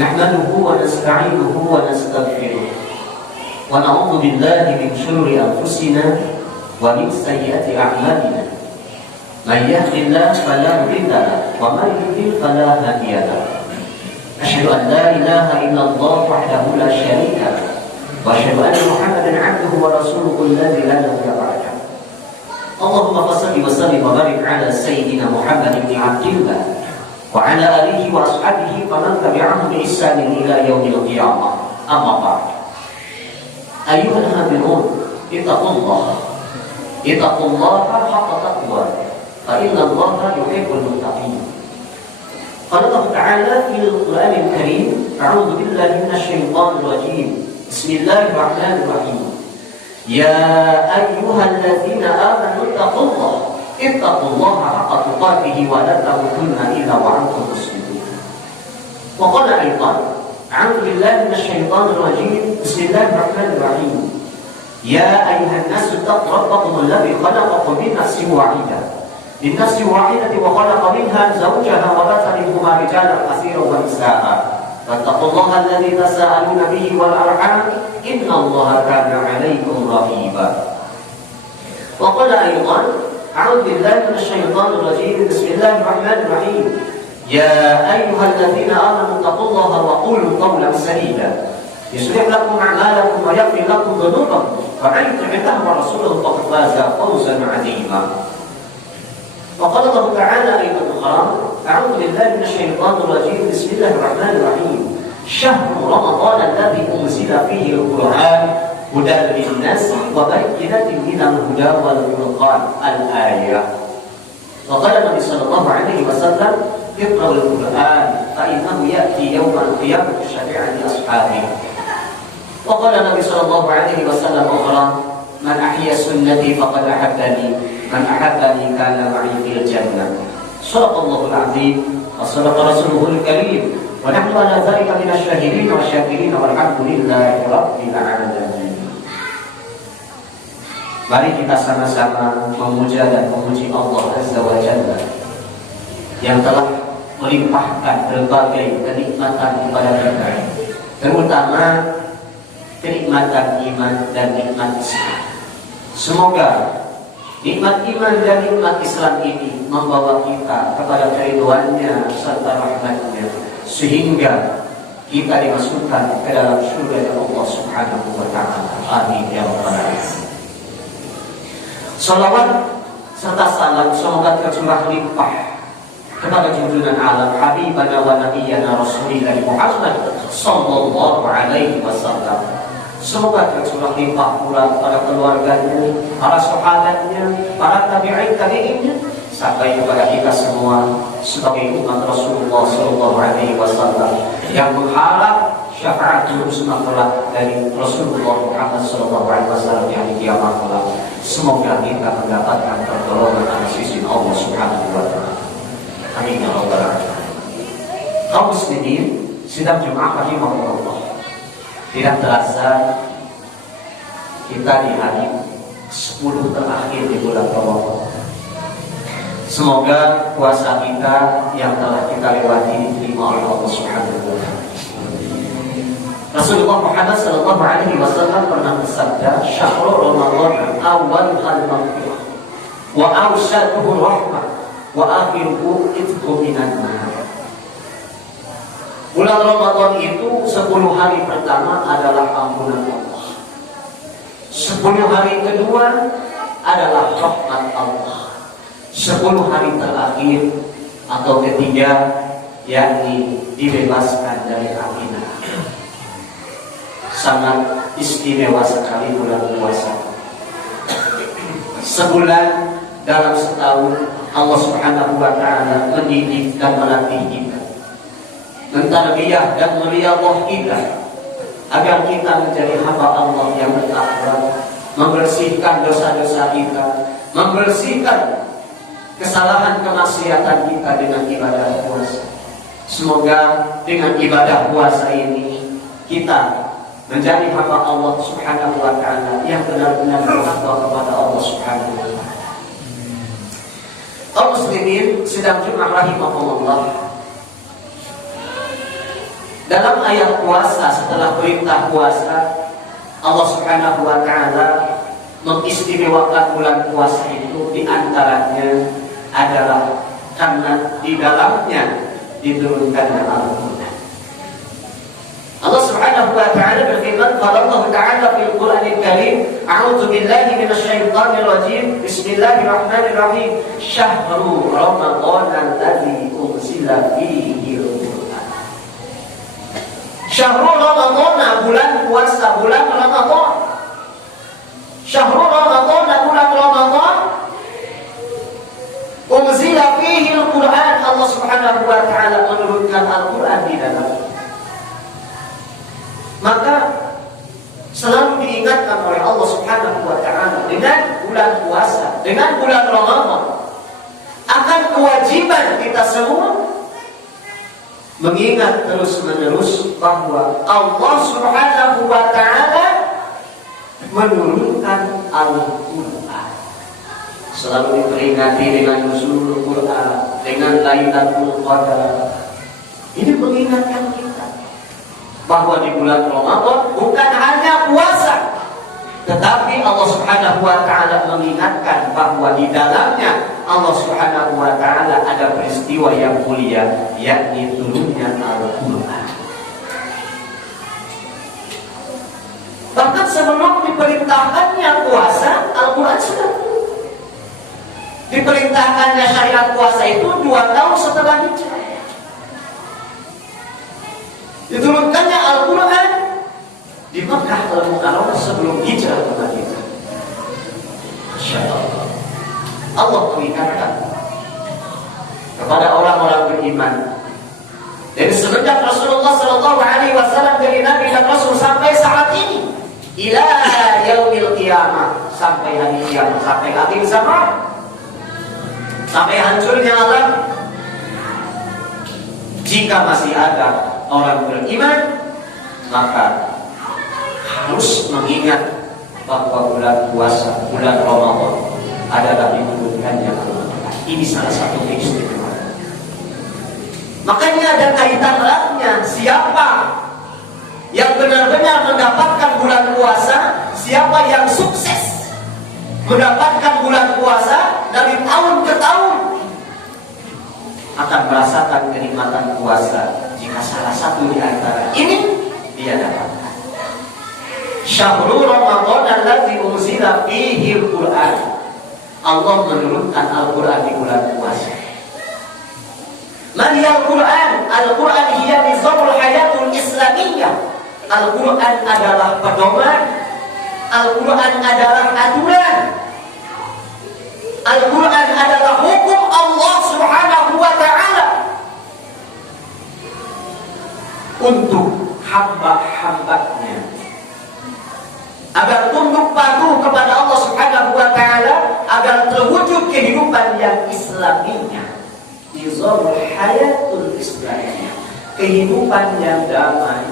نحمده ونستعينه ونستغفره ونعوذ بالله من شرور أنفسنا ومن سيئات أعمالنا من يهد الله فلا مضل له ومن يضلل فلا هادي له أشهد أن لا إله إلا الله وحده لا شريك له وأشهد أن محمدا عبده ورسوله الذي لا نبي بعده اللهم صل وسلم وبارك على سيدنا محمد بن عبد الله وعلى آله وأصحابه ومن تبعهم بإحسان إلى يوم القيامة أما بعد أيها الحاضرون اتقوا الله حق تقواه فإن الله يحب المتقين. قال الله تعالى في القرآن الكريم أعوذ بالله من الشيطان الرجيم بسم الله الرحمن الرحيم يا أيها الذين آمنوا اتقوا الله حق تقاته ولا تموتن إلا وأنتم مسلمون. وقال أيضا أعوذ بالله من الشيطان الرجيم بسم الله الرحمن الرحيم يا أيها الناس اتقوا ربكم الذي خلقكم من نفس واحدة وخلق منها زوجها وبث منهما رجالا كثيرا ونساء فاتقوا الله الذي تساءلون به والأرحام إن الله كان عليكم رقيبا. وقال أيضا أعوذ بالله من الشيطان الرجيم بسم الله الرحمن الرحيم يا أيها الذين آمنوا اتقوا الله وقولوا قولا سديدا يصلح لكم أعمالكم ويغفر لكم ذنوبكم ومن يطع الله ورسوله فقد فاز فوزا عظيما. وقال الله تعالى أيضا أعوذ بالله من الشيطان الرجيم بسم الله الرحمن الرحيم شهر رمضان الذي أنزل فيه القرآن هدى للناس وبينات من الهدى والفرقان الآية. وقال النبي صلى الله عليه وسلم اقرأوا القرآن فإنه يأتي يوم القيامة شفيعا لأصحابه. وقال النبي صلى الله عليه وسلم أخرى من أحيا سنتي فقد أحبني من أحبني كان معي في الجنة. صدق الله العظيم وصدق رسوله الكريم ونحن على ذلك من الشاهدين والشاكرين والحمد لله رب العالمين. Mari kita sama-sama memuja dan memuji Allah Azza wa Jalla yang telah melimpahkan berbagai kenikmatan kepada kita, terutama kenikmatan iman dan nikmat Islam. Semoga nikmat iman dan nikmat Islam ini membawa kita kepada keridhaan-Nya serta rahmat-Nya sehingga kita dimasukkan ke dalam surga Allah Subhanahu wa taala. Amin ya rabbal alamin. Salawat serta salam semoga tercurah limpah kepada junjungan alam Habibana wa Nabiyyana Rasulullah Muhammad sallallahu alaihi wasallam. Semoga tercurah limpah pula pada keluarganya, para sahabatnya, para tabi'in-tabi'innya, sampai kepada kita semua sebagai umat Rasulullah sallallahu alaihi wasallam yang mengharap syafaat husna kelak dari Rasulullah Muhammad sallallahu alaihi wasallam di hari kiamat kelak. Semoga kita mendapatkan pertolongan dari sisi Allah Subhanahu wa taala. Amin ya rabbal alamin. Kaum muslimin sidang Jumat rahimahullah. Tidak terasa kita di hari 10 terakhir di bulan Ramadan. Semoga puasa kita yang telah kita lewati diterima oleh Allah Subhanahu wa taala. Rasulullah Muhammad sallallahu alaihi wasallam pernah bersabda, "Syahrul Ramadan awwaluhul maghfirah wa awsatuhu rahmah wa akhiruhu itqu minan nar." Bulan Ramadan itu 10 hari pertama adalah ampunan Allah. 10 hari kedua adalah rahmat Allah. 10 hari terakhir atau ketiga yakni dibebaskan dari api neraka. Sangat istimewa sekali bulan puasa. Sebulan dalam setahun Allah Subhanahu wa taala mendidik dan melatih kita, mentarbiyah dan meriyadhah kita agar kita menjadi hamba Allah yang bertakwa, membersihkan dosa-dosa kita, membersihkan kesalahan kemaksiatan kita dengan ibadah puasa. Semoga dengan ibadah puasa ini kita menjadi hamba Allah Subhanahu wa taala yang benar-benar bertakwa kepada Allah Subhanahu wa taala. Kaum muslimin sidang Jumat rahimahullah. Dalam ayat puasa, setelah perintah puasa, Allah Subhanahu wa Ta'ala mengistimewakan bulan puasa itu diantaranya adalah karena di dalamnya diturunkannya Al-Quran. Allah Subhanahu wa Ta'ala berfirman, qala Allah Ta'ala fil Qur'anil Karim, a'udzu billahi minasyaitonir rajim, bismillahirrahmanirrahim, syahrul ramadhanal ladzi unzila fihi al-Qur'an. Syahrul ramadhan, bulan puasa, bulan Ramadan. Syahrul ramadhan, bulan Ramadan, unzila fihi al-Qur'an. Allah Subhanahu wa Ta'ala menurunkan Al-Qur'an di dalamnya. Maka selalu diingatkan oleh Allah Subhanahu wa Ta'ala dengan bulan puasa, dengan bulan Ramadan, akan kewajiban kita semua mengingat terus-menerus bahwa Allah Subhanahu wa Ta'ala menurunkan Al-Quran. Selalu diperingati dengan nuzulul Quran, dengan Lailatul Qadar. Ini mengingatkan kita bahwa di bulan Ramadan bukan hanya puasa, tetapi Allah Subhanahu wa Ta'ala mengingatkan bahwa di dalamnya Allah Subhanahu wa Ta'ala ada peristiwa yang mulia, yakni turunnya Al-Quran. Bahkan sebelum diperintahkannya puasa, Al-Quran sudah turun. Diperintahkannya syariat puasa itu 2 tahun setelah hijrah. Diturunkannya Al-Quran di Makkah Al-Mukarramah sebelum hijrah ke Madinah. Masya Allah. Allah mengingatkan kepada orang-orang beriman. Dari semenjak Rasulullah SAW dari Nabi dan Rasul sampai saat ini, ila yaumil qiyamah, sampai hari kiamat, sampai akhir zaman, sampai hancurnya alam. Jika masih ada orang beriman, maka harus mengingat bahwa bulan puasa, bulan Ramadan adalah diturunkannya Al-Quran. Ini salah satu keistimewaan. Makanya ada kaitan eratnya siapa yang benar-benar mendapatkan bulan puasa, siapa yang sukses mendapatkan bulan puasa dari tahun ke tahun akan merasakan kenikmatan puasa jika salah satu di antara ini dia dapatkan. Syahrul Ramadan alladzi unzila fihi al-Qur'an. Allah menurunkan Al-Quran di bulan puasa. Manhiyal Quran? Al-Quran hiya nizamul hayatul islamiyah. Al-Quran adalah pedoman. Al-Quran adalah aturan. Al-Quran adalah hukum Allah Subhanahu wa Ta'ala untuk hamba-hambanya agar tunduk patuh kepada Allah Subhanahu wa Ta'ala, agar terwujud kehidupan yang Islaminya, nizamul hayatul islamiyah, kehidupan yang damai,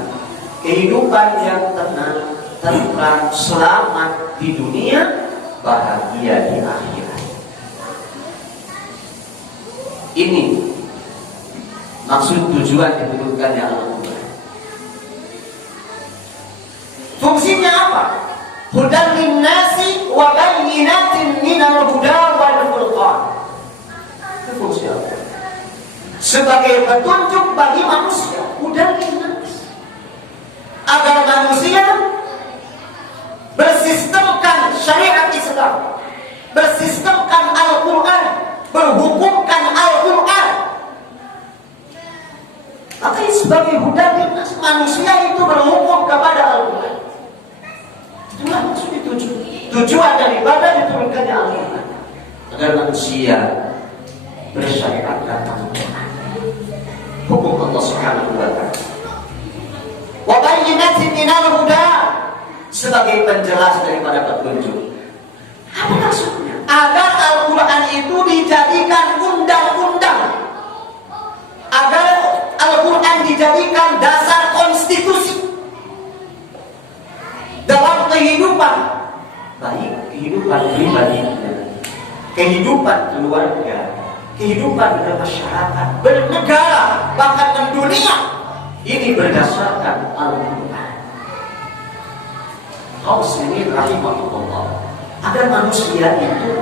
kehidupan yang tenang, tentram, selamat di dunia, bahagia di akhirat. Ini maksud tujuan diturunkannya Al-Quran. Fungsinya apa? Hudan linnasi wa bayyinatin minal huda wal furqan. Itu fungsi apa? Sebagai petunjuk bagi manusia, hudan linnas, agar manusia bersistemkan syariat Islam, bersistemkan Al-Quran, berhukumkan Al-Quran. Maka sebagai hudan linnas, manusia itu berhukum kepada Al-Quran. Itulah maksud tujuan daripada diturunkannya Al-Quran, agar manusia bersyariatkan hukum Allah Subhanahu wa Ta'ala. Wa bayyinatin minal huda, sebagai penjelas daripada petunjuk. Apa maksudnya? Agar Al-Quran itu dijadikan undang-undang, agar Al-Quran dijadikan dasar konstitusi dalam kehidupan, baik kehidupan pribadi, kehidupan keluarga, kehidupan bermasyarakat, bernegara, bahkan mendunia. Ini berdasarkan Al-Quran. Kaum muslimin rahimahullah, agar manusia itu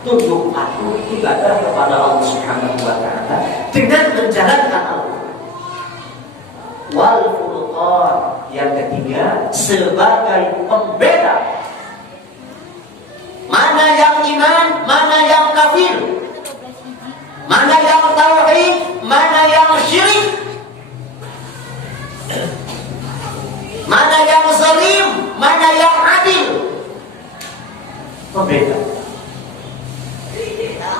tunduk patuh ibadah kepada Allah Subhanahu wa taala dengan menjalankan Al-Quran. Wal Furqan, yang ketiga, sebagai pembeda mana yang iman, mana yang kafir, mana yang tauhid, mana yang syirik, mana yang zalim, mana yang adil. Pembeda.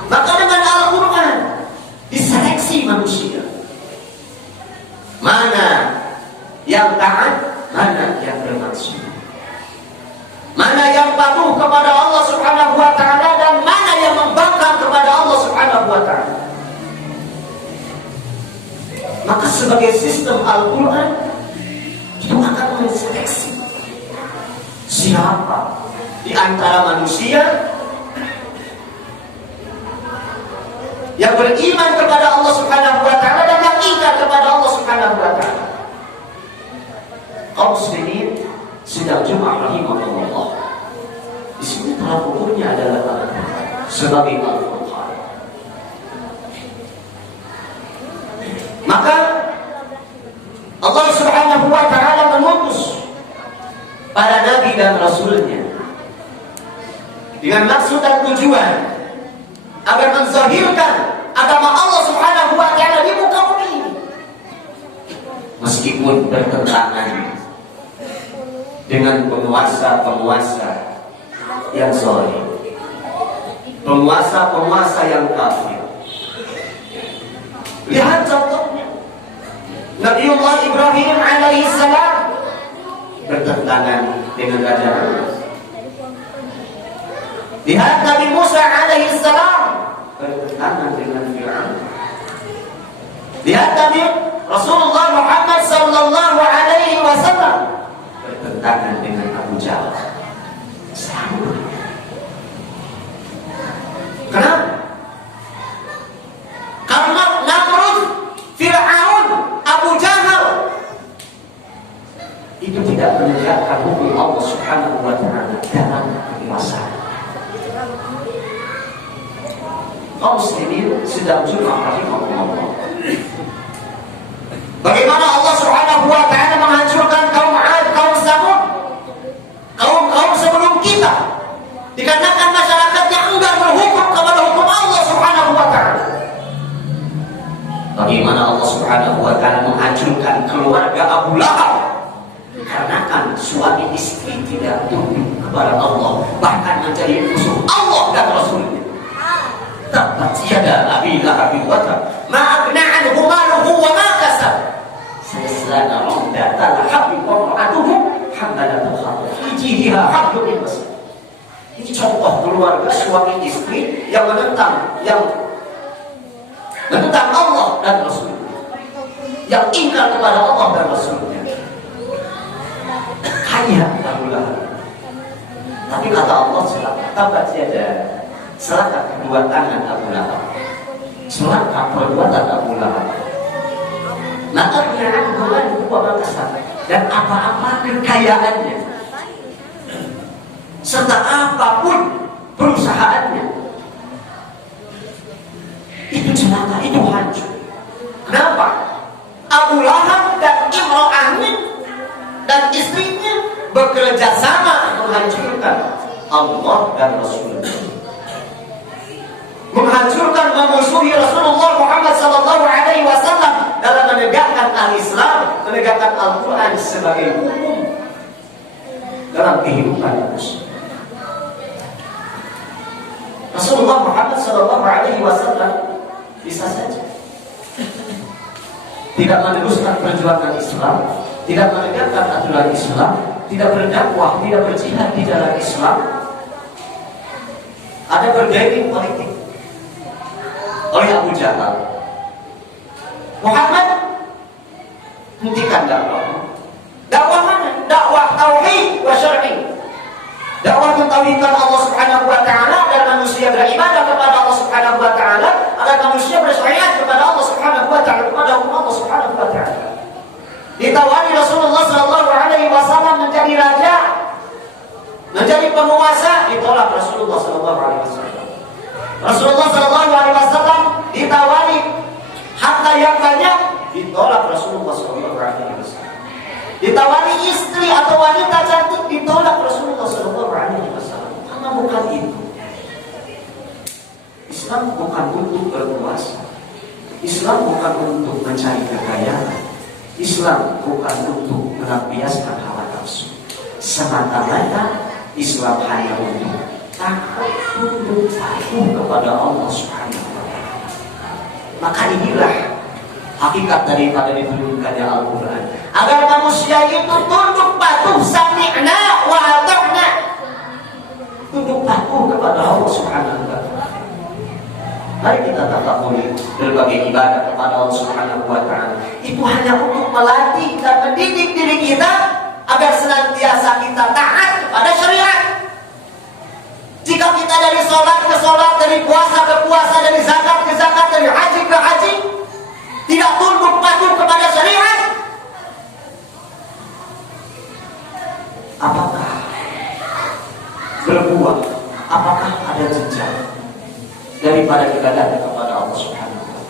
Maka dengan Al-Quran diseleksi manusia, mana yang taat, mana yang bermaksiat, mana yang patuh kepada Allah Subhanahu wa taala, dan mana yang membangkang kepada Allah Subhanahu wa taala. Maka sebagai sistem Al-Quran itu akan menseleksi siapa di antara manusia yang beriman kepada Allah Subhanahu wa taala dan yang ingkar kepada Allah Subhanahu wa taala. Kaum muslimin sidang Jumat rahimahullah, di sini tolak ukurnya adalah Al-Quran sebagai Al-Quran. Maka Allah Subhanahu wa taala mengutus para nabi dan rasulnya dengan maksud dan tujuan agar menzahirkan agama Allah Subhanahu wa taala di muka bumi ini, meskipun bertentangan dengan penguasa-penguasa yang zalim, penguasa-penguasa yang kafir. Lihat contohnya, Nabiullah Ibrahim alaihissalam bertentangan dengan Raja Namrud. Lihat Nabi Musa alaihissalam bertentangan dengan Fir'aun. Lihat Nabi Rasulullah Muhammad sallallahu alaihi wasallam bertentangan dengan Abu Jahal. Sama. Kenapa? Karena Namrud, Fir'aun, Abu Jahal itu tidak menegakkan hukum Allah Subhanahu wa taala dalam kekuasaan. Kaum muslimin sedang Jumat rahimahullah, bagaimana Allah Subhanahu wa taala menghancurkan kaum Ad, kaum Samud, kaum-kaum sebelum kita, dikarenakan masyarakatnya enggan berhukum kepada hukum Allah Subhanahu wa taala. Bagaimana Allah Subhanahu wa taala menghancurkan keluarga Abu Lahab dikarenakan suami istri tidak tunduk kepada Allah, bahkan menjadi musuh Allah dan Rasulnya. Tabbat yada Abi Lahab wa tab, ma aghna anhu maluhu wa ma kasab, sayasla naran dhata lahabin wa imra'atuhu hammalatal hatab, fi jidha hablum min masad. Ini contoh keluarga suami istri yang menentang Allah dan Rasulnya, yang ingkar kepada Allah dan Rasulnya. Kaya Abu Lahab, tapi kata Allah celaka, tabbat yada, celaka kedua tangan Abu Lahab, celaka perbuatan Abu Lahab. Maka dengan dua bangsa dan apa-apa kekayaannya serta apapun perusahaannya itu celaka, itu hancur. Kenapa? Abu Lahab dan imra'ahnya dan istrinya bekerja sama menghancurkan Allah dan Rasulullah, menghancurkan, memusuhi Rasulullah Muhammad sallallahu alaihi wasallam dalam menegakkan al-Islam, menegakkan Al-Quran sebagai hukum dalam kehidupan manusia. Rasulullah Muhammad sallallahu alaihi wasallam bisa saja tidak meneruskan perjuangan Islam, tidak menegakkan aturan Islam, tidak berdakwah, tidak berjihad di dalam Islam. Ada bergaining politik oleh Abu Jahal. Muhammad hentikan dakwah. Dakwah mana? Dakwah tauhid wa syar'i. Dakwah mentauhidkan Allah Subhanahu wa taala dan manusia beribadah kepada Allah Subhanahu wa taala, agar manusia bersyariat kepada Allah Subhanahu wa taala, kepada hukum Allah Subhanahu wa taala. penguasa, ditolak Rasulullah SAW. Rasulullah SAW ditawari harta yang banyak, ditolak Rasulullah SAW. Ditawari istri atau wanita cantik, ditolak Rasulullah SAW. Karena bukan itu. Islam bukan untuk berkuasa. Islam bukan untuk mencari kekayaan. Islam bukan untuk melampiaskan hawa nafsu. Semata-mata Islam hanya untuk takut tunduk patuh kepada Allah Subhanahu wa Ta'ala. Maka inilah hakikat daripada diturunkannya Al-Quran, agar manusia itu tunduk patuh, sami'na wa ata'na, tunduk patuh kepada Allah Subhanahu wa Ta'ala. Mari kita tafakuri berbagai ibadah kepada Allah Subhanahu wa Ta'ala. Itu hanya untuk melatih dan mendidik diri kita agar senantiasa kita taat kepada syariat. Jika kita dari sholat ke sholat, dari puasa ke puasa, dari zakat ke zakat, dari haji ke haji, tidak tunduk patuh kepada syariat, apakah berbuah? Apakah ada jejak daripada kita datang kepada Allah Subhanahu wa Ta'ala?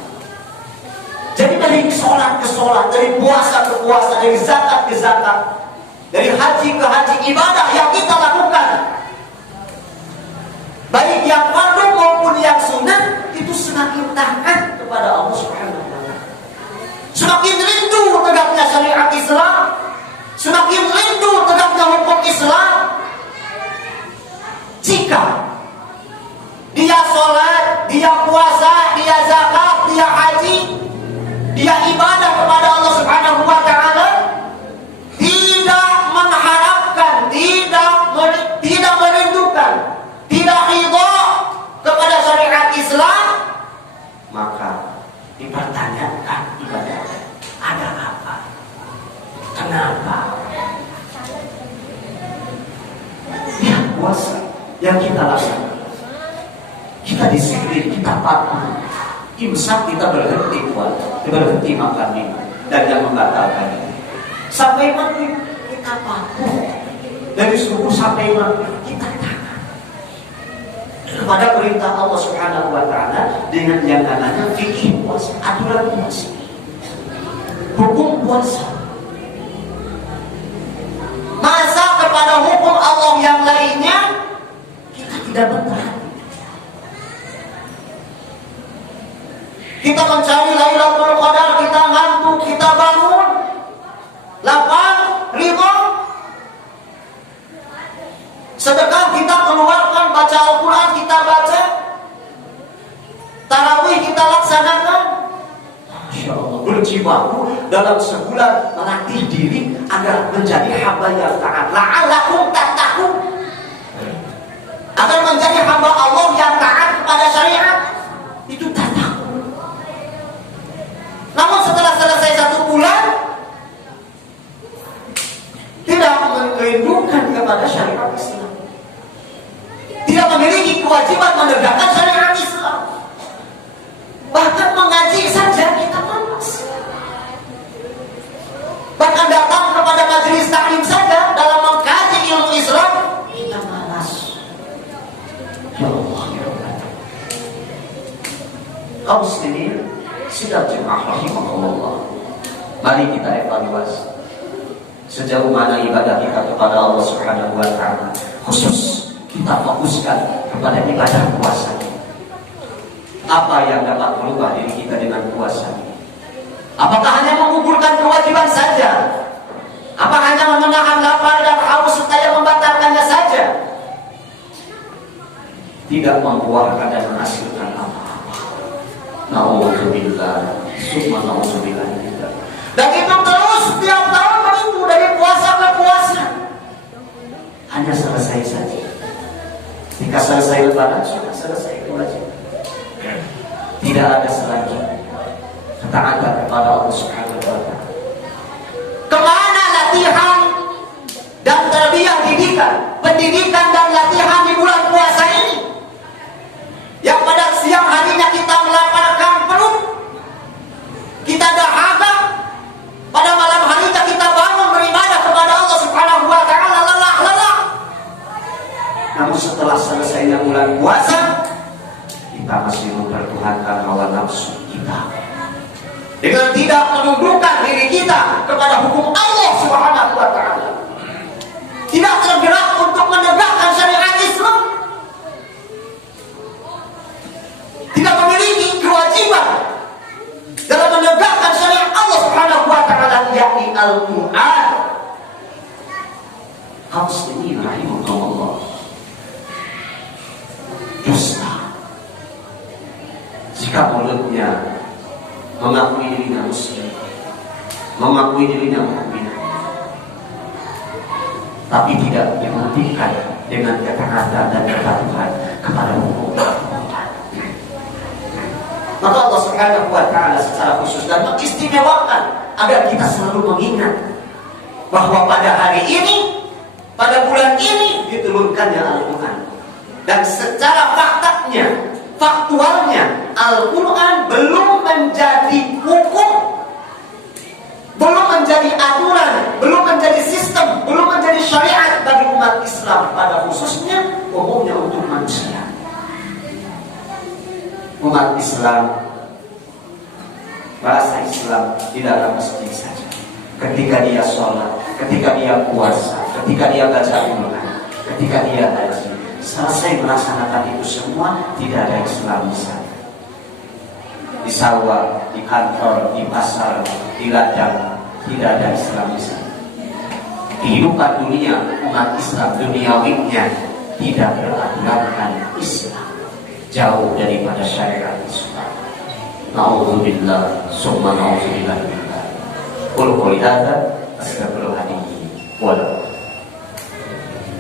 Jadi dari sholat ke sholat, dari puasa ke puasa, dari zakat ke zakat, dari haji ke haji, ibadah yang kita lakukan, baik yang fardu maupun yang sunnah, itu semakin taat kepada Allah Subhanahu wa Ta'ala. Semakin rindu tegaknya syariat Islam, semakin rindu tegaknya hukum Islam. Jika dia sholat, dia puasa, dia zakat, dia haji, dia ibadah kepada Allah Subhanahu wa Ta'ala, tidak mengharapkan, tidak merindukan, tidak ridha kepada syariat Islam, maka dipertanyakan ibadahnya. Ada apa? Kenapa? Lihat puasa yang kita lakukan, kita disiplin, kita patuh. Imsak kita berhenti makan minum dan yang membatalkan. Sampai maghrib kita patuh. Dari subuh sampai maghrib kita taat kepada perintah Allah Subhanahu wa Ta'ala dengan yang namanya fikih puasa, aturan puasa, hukum puasa. Masa kepada hukum Allah yang lainnya kita tidak bertahan. Kita mencari Lailatul Qadar, kita ngantuk, kita bangun, lapar, ridho. Sedekah kita keluarkan, baca Al-Quran kita baca, tarawih kita laksanakan. Masya Allah, berjibaku dalam sebulan melatih diri agar menjadi hamba yang taat. La'allakum tattaqun, agar menjadi hamba Allah yang taat kepada syariat. Itu tak takut. Namun setelah selesai 1 bulan, tidak merindukan kepada syariat Islam, tidak memiliki kewajiban menegakkan syariat Islam, bahkan mengaji saja kita malas, bahkan datang kepada majelis taklim saja dalam mengkaji ilmu Islam kita malas. Ya Allah, ya Allah. Kaum muslimin sidang jemaah rahimahullah, mari kita evaluasi sejauh mana ibadah kita kepada Allah Subhanahu wa Ta'ala. Khusus kita fokuskan kepada ibadah puasa. Apa yang dapat merubah diri kita dengan puasa? Apakah hanya mengumpulkan kewajiban saja? Apa hanya memenahan lapar dan haus serta membatalkannya saja? Tidak membuahkan dan menghasilkan apa-apa. Na'udzubillah, summa na'udzubillah. Dan itu terus setiap tahun begitu, dari puasa ke puasa. Hanya selesai saja. Jika selesai lebaran, sudah selesai kewajiban. Tidak ada selanjutnya ketaatan kepada Allah Subhanahu wa Ta'ala. Kemana latihan dan tarbiyah didikan, pendidikan dan latihan di bulan puasa ini? Yang pada siang harinya kita melaparkan perut, kita dahaga, pada malam harinya kita bangun beribadah kepada Allah Subhanahu wa Ta'ala lelah-lelah. yang kuasa, kita masih mempertuhankan hawa nafsu kita dengan tidak menundukkan diri kita kepada hukum Allah Subhanahu wa ta'ala, tidak tergerak untuk menegakkan syariat Islam, tidak memiliki kewajiban dalam menegakkan syariat Allah Subhanahu wa ta'ala, yakni Al-Quran. Muslimin rahimahullah, dusta jika mulutnya mengakui dirinya muslim, mengakui dirinya mukmin, tapi tidak dibuktikan dengan ketaatan dan kepatuhan kepada hukum Allah. Maka Allah Subhanahu wa ta'ala secara khusus dan mengistimewakan agar kita selalu mengingat bahwa pada hari ini, pada bulan ini diturunkannya Al-Quran. Dan secara faktualnya Al-Quran belum menjadi hukum, belum menjadi aturan, belum menjadi sistem, belum menjadi syariat bagi umat Islam, pada khususnya umumnya untuk manusia. Umat Islam, bahasa Islam di dalam masjid saja, ketika dia sholat, ketika dia puasa, ketika dia baca Al-Quran, ketika dia haji, selesai melaksanakan itu semua, tidak ada Islam di sana. Di sawah, di kantor, di pasar, di ladang, tidak ada Islam di sana. Kehidupan dunia umat Islam duniawinya tidak beraturankan Islam, jauh daripada syariat Islam. Na'udzubillah, summa na'udzubillah. Qul qouli hadza astaghfirullahaladzim.